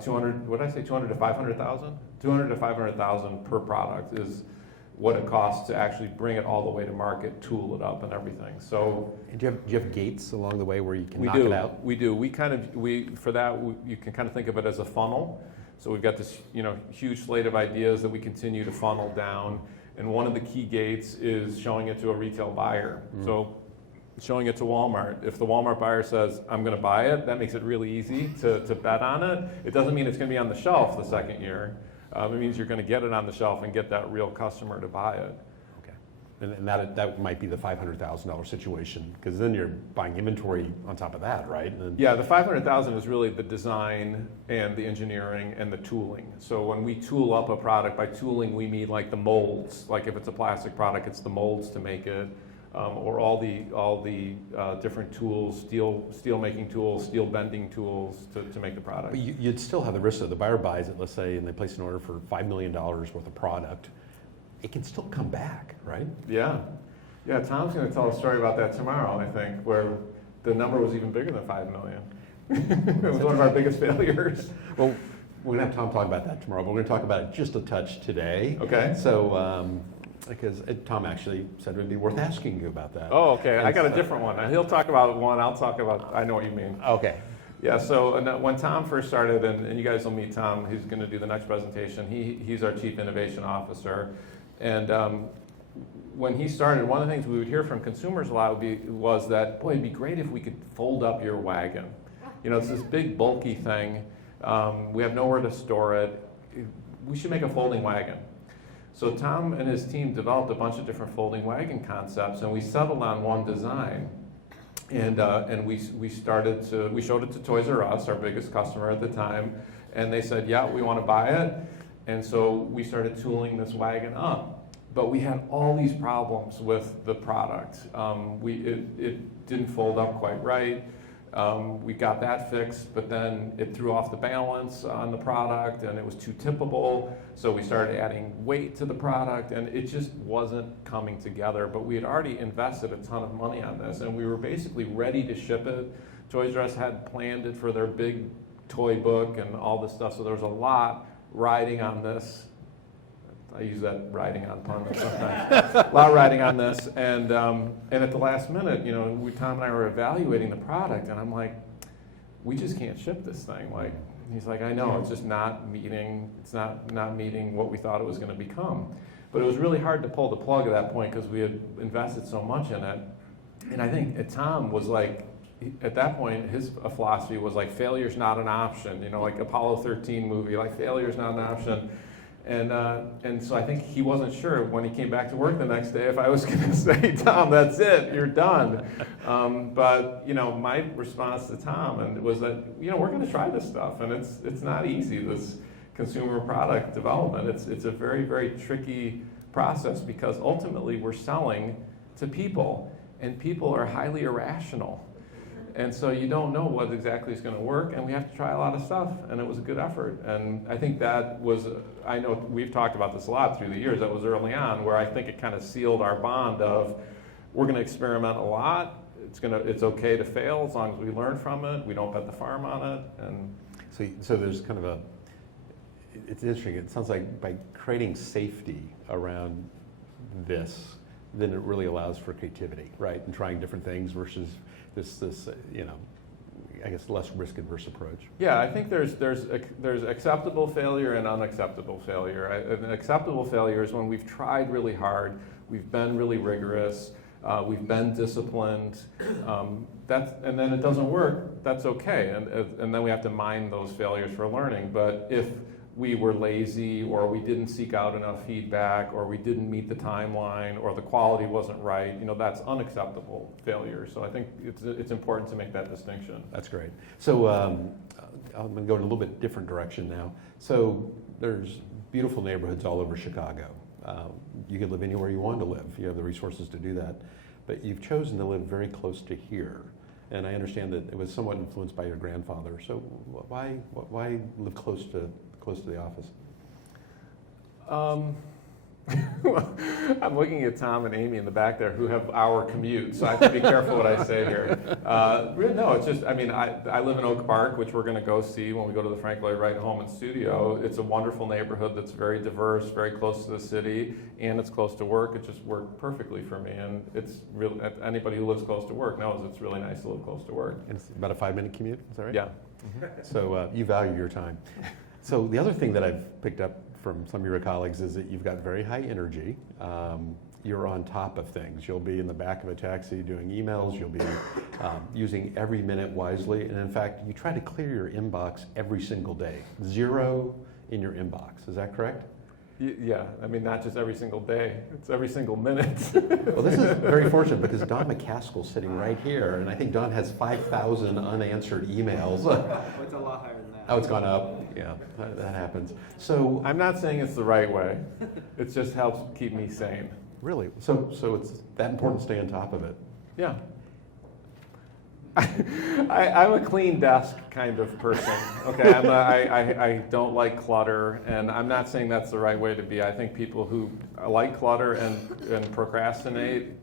200 to 500,000? 200 to 500,000 per product is what it costs to actually bring it all the way to market, tool it up, and everything. So, and do you have gates along the way where you can knock it out? We do. You can kind of think of it as a funnel. So we've got this, huge slate of ideas that we continue to funnel down, and one of the key gates is showing it to a retail buyer. So showing it to Walmart. If the Walmart buyer says, I'm going to buy it, that makes it really easy to bet on it. It doesn't mean it's going to be on the shelf the second year. It means you're going to get it on the shelf and get that real customer to buy it. Okay. And that might be the $500,000 situation, because then you're buying inventory on top of that, right? Yeah, the $500,000 is really the design and the engineering and the tooling. So when we tool up a product, by tooling we mean like the molds. Like if it's a plastic product, it's the molds to make it, or all the different tools, steel making tools, steel bending tools to make the product. But you'd still have the risk that the buyer buys it, let's say, and they place an order for $5 million worth of product. It can still come back, right? Yeah. Tom's going to tell a story about that tomorrow, I think, where the number was even bigger than $5 million. It was one of our biggest failures. Well, we're going to have Tom talk about that tomorrow, but we're going to talk about it just a touch today. Okay. So, because Tom actually said it would be worth asking you about that. Oh, okay. I got a different one. He'll talk about one. I'll talk about, I know what you mean. Okay. Yeah, so when Tom first started, and you guys will meet Tom, he's going to do the next presentation. He's our Chief Innovation Officer. And when he started, one of the things we would hear from consumers a lot was that, boy, it'd be great if we could fold up your wagon. It's this big, bulky thing. We have nowhere to store it. We should make a folding wagon. So Tom and his team developed a bunch of different folding wagon concepts, and we settled on one design. And we showed it to Toys R Us, our biggest customer at the time, and they said, yeah, we want to buy it. And so we started tooling this wagon up. But we had all these problems with the product. It didn't fold up quite right. We got that fixed, but then it threw off the balance on the product, and it was too tippable. So we started adding weight to the product, and it just wasn't coming together. But we had already invested a ton of money on this, and we were basically ready to ship it. Toys R Us had planned it for their big toy book and all this stuff, so there was a lot riding on this. I use that riding on pun sometimes. A lot riding on this, and at the last minute, Tom and I were evaluating the product, and I'm like, we just can't ship this thing. Like, he's like, I know, it's just not meeting. It's not meeting what we thought it was going to become. But it was really hard to pull the plug at that point because we had invested so much in it. And I think Tom was like, at that point, his philosophy was like, failure's not an option. Like Apollo 13 movie, like failure's not an option. And so I think he wasn't sure when he came back to work the next day if I was going to say, Tom, that's it, you're done. But my response to Tom was that we're going to try this stuff, and it's not easy, this consumer product development. It's a very, very tricky process because ultimately we're selling to people, and people are highly irrational. And so you don't know what exactly is going to work, and we have to try a lot of stuff, and it was a good effort. And I think that was, I know we've talked about this a lot through the years, that was early on, where I think it kind of sealed our bond of, we're going to experiment a lot, it's okay to fail as long as we learn from it, we don't bet the farm on it. And so there's kind of it's interesting, it sounds like by creating safety around this, then it really allows for creativity, right? And trying different things versus this I guess less risk-averse approach. Yeah, I think there's acceptable failure and unacceptable failure. An acceptable failure is when we've tried really hard, we've been really rigorous, we've been disciplined, and then it doesn't work, that's okay. And then we have to mine those failures for learning. But if we were lazy, or we didn't seek out enough feedback, or we didn't meet the timeline, or the quality wasn't right, that's unacceptable failure. So I think it's important to make that distinction. That's great. So I'm going to go in a little bit different direction now. So there's beautiful neighborhoods all over Chicago. You can live anywhere you want to live. You have the resources to do that. But you've chosen to live very close to here. And I understand that it was somewhat influenced by your grandfather. So why live close to the office? I'm looking at Tom and Amy in the back there who have our commute, so I have to be careful what I say here. No, it's just, I live in Oak Park, which we're going to go see when we go to the Frank Lloyd Wright Home and Studio. It's a wonderful neighborhood that's very diverse, very close to the city, and it's close to work. It just worked perfectly for me, and it's really, anybody who lives close to work knows it's really nice to live close to work. And it's about a 5-minute commute, is that right? Yeah. So you value your time. So the other thing that I've picked up from some of your colleagues is that you've got very high energy. You're on top of things. You'll be in the back of a taxi doing emails. You'll be using every minute wisely. And in fact, you try to clear your inbox every single day. 0 in your inbox. Is that correct? Yeah, not just every single day, it's every single minute. Well, this is very fortunate because Don McCaskill's sitting right here, and I think Don has 5,000 unanswered emails. It's a lot higher than that. Oh, it's gone up. Yeah, that happens. So I'm not saying it's the right way. It just helps keep me sane. Really? So it's that important to stay on top of it? Yeah. I'm a clean desk kind of person. Okay, I don't like clutter, and I'm not saying that's the right way to be. I think people who like clutter and procrastinate,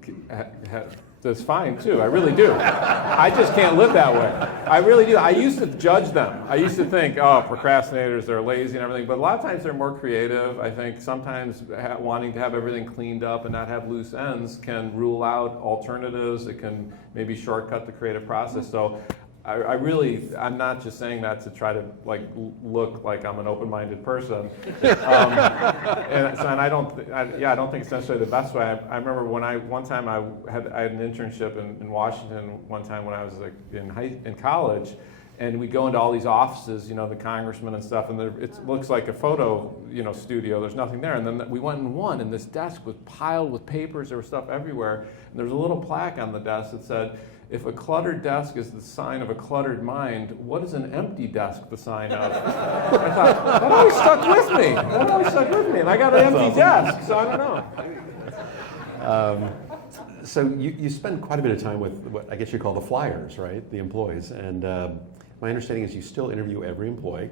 that's fine too. I really do. I just can't live that way. I really do. I used to judge them. I used to think, oh, procrastinators, they're lazy and everything. But a lot of times they're more creative. I think sometimes wanting to have everything cleaned up and not have loose ends can rule out alternatives. It can maybe shortcut the creative process. So I'm not just saying that to try to look like I'm an open-minded person, and I don't think it's necessarily the best way. I remember one time I had an internship in Washington one time when I was in college, and we'd go into all these offices, the congressmen and stuff, and it looks like a photo studio. There's nothing there, and then we went in one, and this desk was piled with papers. There was stuff everywhere, and there was a little plaque on the desk that said, "If a cluttered desk is the sign of a cluttered mind, what is an empty desk the sign of?" I thought, that always stuck with me. And I got an empty desk, so I don't know. So you spend quite a bit of time with what I guess you call the flyers, right? The employees. And my understanding is you still interview every employee.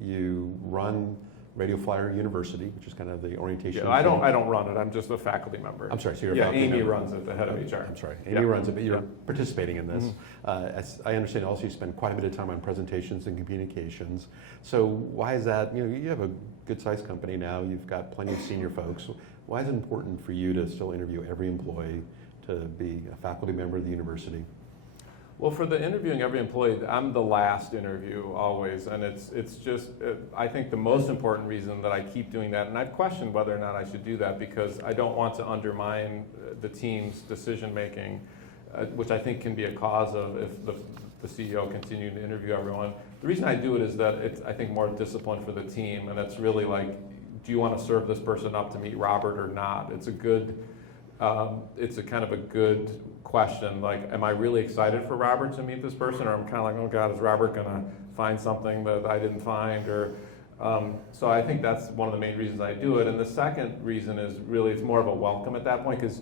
You run Radio Flyer University, which is kind of the orientation. Yeah, I don't run it. I'm just a faculty member. I'm sorry, so you're a faculty Amy member. runs it, the head of HR. I'm sorry, Amy runs it, but you're participating in this. As I understand, also you spend quite a bit of time on presentations and communications. So why is that? You have a good-sized company now. You've got plenty of senior folks. Why is it important for you to still interview every employee, to be a faculty member of the university? Well, for the interviewing every employee, I'm the last interview always, and it's just, I think the most important reason that I keep doing that, and I've questioned whether or not I should do that because I don't want to undermine the team's decision making, which I think can be a cause of if the CEO continued to interview everyone. The reason I do it is that it's, I think, more discipline for the team, and it's really like do you want to serve this person up to meet Robert or not? It's a good, it's a kind of a good question. Like, am I really excited for Robert to meet this person, or I'm kind of like, oh God, is Robert going to find something that I didn't find? Or so I think that's one of the main reasons I do it. And the second reason is really it's more of a welcome at that point, because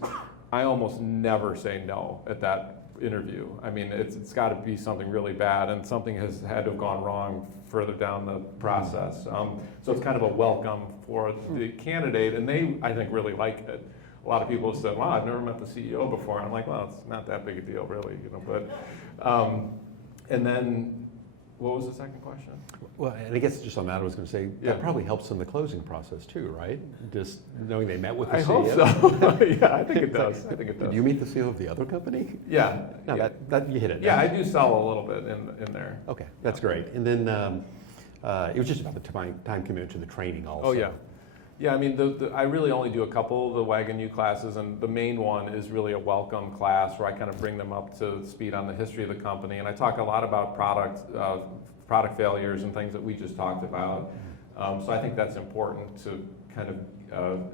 I almost never say no at that interview. I mean, it's got to be something really bad, and something has had to have gone wrong further down the process. So it's kind of a welcome for the candidate, and they, I think, really like it. A lot of people have said, wow, I've never met the CEO before. And I'm like, well, it's not that big a deal, really, you know. But, and then, what was the second question? Well, and I guess just on that, I was going to say, that probably helps in the closing process too, right? Just knowing they met with the CEO. I hope so. Yeah, I think it does. I think it does. Did you meet the CEO of the other company? Yeah. No, yeah. That you hit it. Yeah, I do sell a little bit in there. Okay, that's great. And then it was just about the time commitment to the training also. Oh, yeah. Yeah, I mean, I really only do a couple of the Wagon U classes, and the main one is really a welcome class where I kind of bring them up to speed on the history of the company, and I talk a lot about product failures and things that we just talked about. So I think that's important to kind of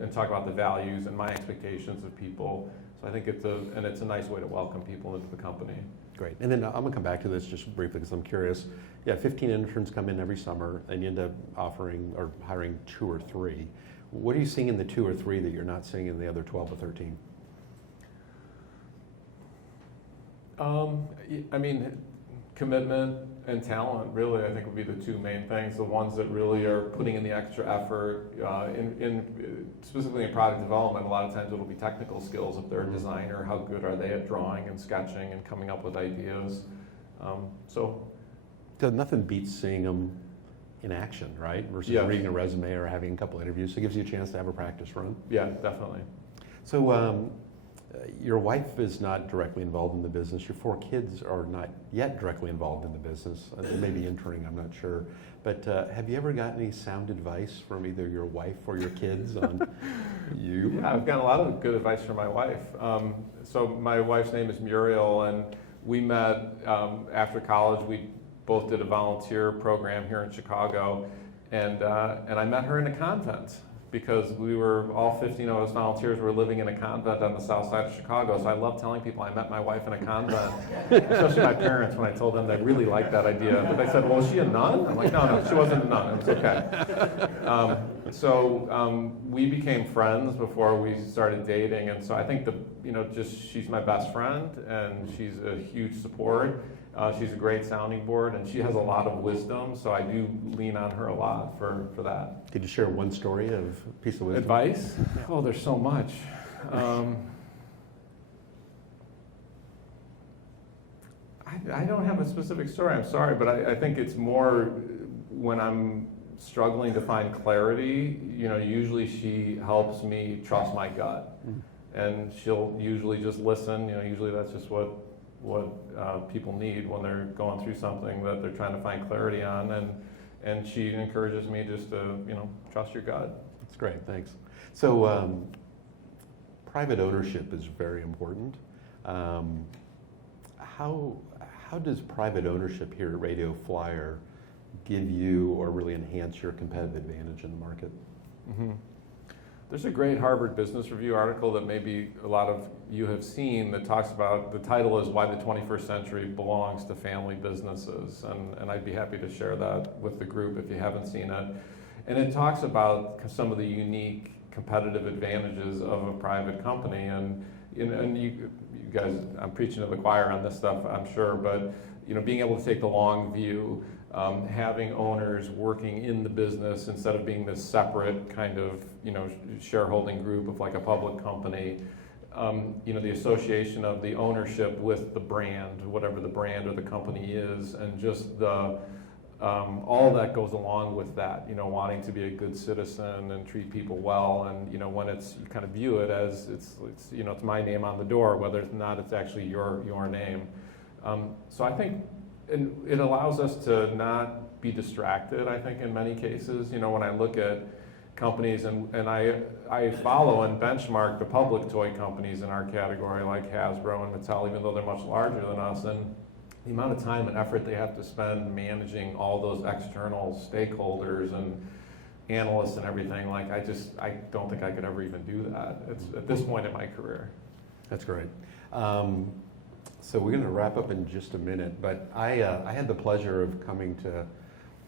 and talk about the values and my expectations of people. So I think it's a nice way to welcome people into the company. Great. And then I'm going to come back to this just briefly because I'm curious. Yeah, 15 interns come in every summer, and you end up offering or hiring 2 or 3. What are you seeing in the 2 or 3 that you're not seeing in the other 12 or 13? I mean, commitment and talent, really, I think would be the 2 main things. The ones that really are putting in the extra effort, specifically in product development, a lot of times it'll be technical skills. If they're a designer, how good are they at drawing and sketching and coming up with ideas? So nothing beats seeing them in action, right? Versus reading a resume or having a couple interviews. So it gives you a chance to have a practice run. Yeah, definitely. So your wife is not directly involved in the business. Your 4 kids are not yet directly involved in the business. They may be entering, I'm not sure. But have you ever gotten any sound advice from either your wife or your kids on you? Yeah, I've gotten a lot of good advice from my wife. So my wife's name is Muriel, and we met after college. We both did a volunteer program here in Chicago, and I met her in a convent because we were all 15 of us volunteers were living in a convent on the south side of Chicago. So I love telling people I met my wife in a convent, especially my parents when I told them they really liked that idea. But they said, well, was she a nun? I'm like, no, she wasn't a nun. It was okay. So we became friends before we started dating, and so I think she's my best friend, and she's a huge support. She's a great sounding board, and she has a lot of wisdom, so I do lean on her a lot for that. Could you share one story of piece of wisdom? Advice? Oh, there's so much. I don't have a specific story, I'm sorry, but I think it's more when I'm struggling to find clarity, usually she helps me trust my gut. And she'll usually just listen, usually that's just what people need when they're going through something that they're trying to find clarity on, and she encourages me just to trust your gut. That's great, thanks. So private ownership is very important. How does private ownership here at Radio Flyer give you or really enhance your competitive advantage in the market? Mm-hmm. There's a great Harvard Business Review article that maybe a lot of you have seen that talks about, the title is Why the 21st Century Belongs to Family Businesses, and I'd be happy to share that with the group if you haven't seen it. And it talks about some of the unique competitive advantages of a private company, and you guys, I'm preaching to the choir on this stuff, I'm sure, but being able to take the long view, having owners working in the business instead of being this separate kind of shareholding group of like a public company, the association of the ownership with the brand, whatever the brand or the company is, and just the all that goes along with that, wanting to be a good citizen and treat people well, and when you kind of view it as it's my name on the door, whether it's not, it's actually your name. So I think it allows us to not be distracted, I think, in many cases. When I look at companies, and I follow and benchmark the public toy companies in our category, like Hasbro and Mattel, even though they're much larger than us, and the amount of time and effort they have to spend managing all those external stakeholders and analysts and everything. Like I don't think I could ever even do that. It's at this point in my career. That's great. So we're going to wrap up in just a minute, but I had the pleasure of coming to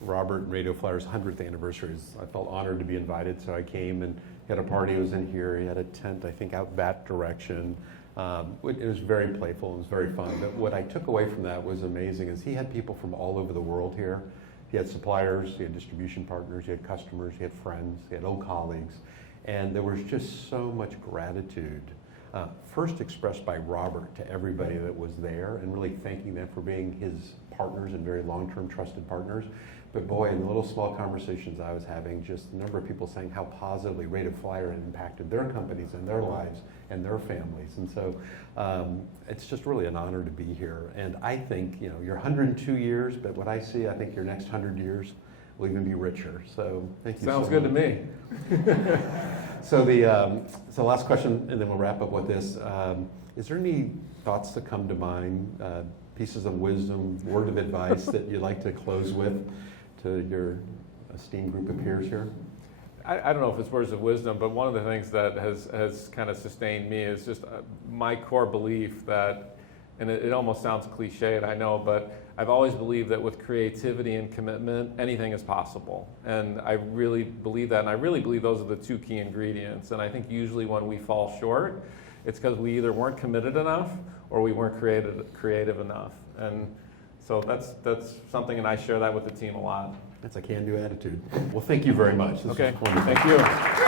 Robert and Radio Flyer's 100th anniversary. I felt honored to be invited, so I came and he had a party. It was in here. He had a tent, I think, out that direction. It was very playful. It was very fun. But what I took away from that was amazing is he had people from all over the world here. He had suppliers, he had distribution partners, he had customers, he had friends, he had old colleagues. And there was just so much gratitude, first expressed by Robert to everybody that was there and really thanking them for being his partners and very long-term trusted partners. But boy, in the little small conversations I was having, just the number of people saying how positively Rate of Flyer had impacted their companies and their lives and their families. And so it's just really an honor to be here. And I think, you know, you're 102 years, but what I see, I think your next 100 years will even be richer. So thank you Sounds so good much. to me. So last question, and then we'll wrap up with this. Is there any thoughts that come to mind, pieces of wisdom, word of advice that you'd like to close with to your esteemed group of peers here? I don't know if it's words of wisdom, but one of the things that has kind of sustained me is just my core belief that, and it almost sounds cliched, I know, but I've always believed that with creativity and commitment, anything is possible. And I really believe that, and I really believe those are the two key ingredients. And I think usually when we fall short, it's because we either weren't committed enough or we weren't creative enough. And so that's something, and I share that with the team a lot. That's a can-do attitude. Well, thank you very much. This Okay, was wonderful. thank you.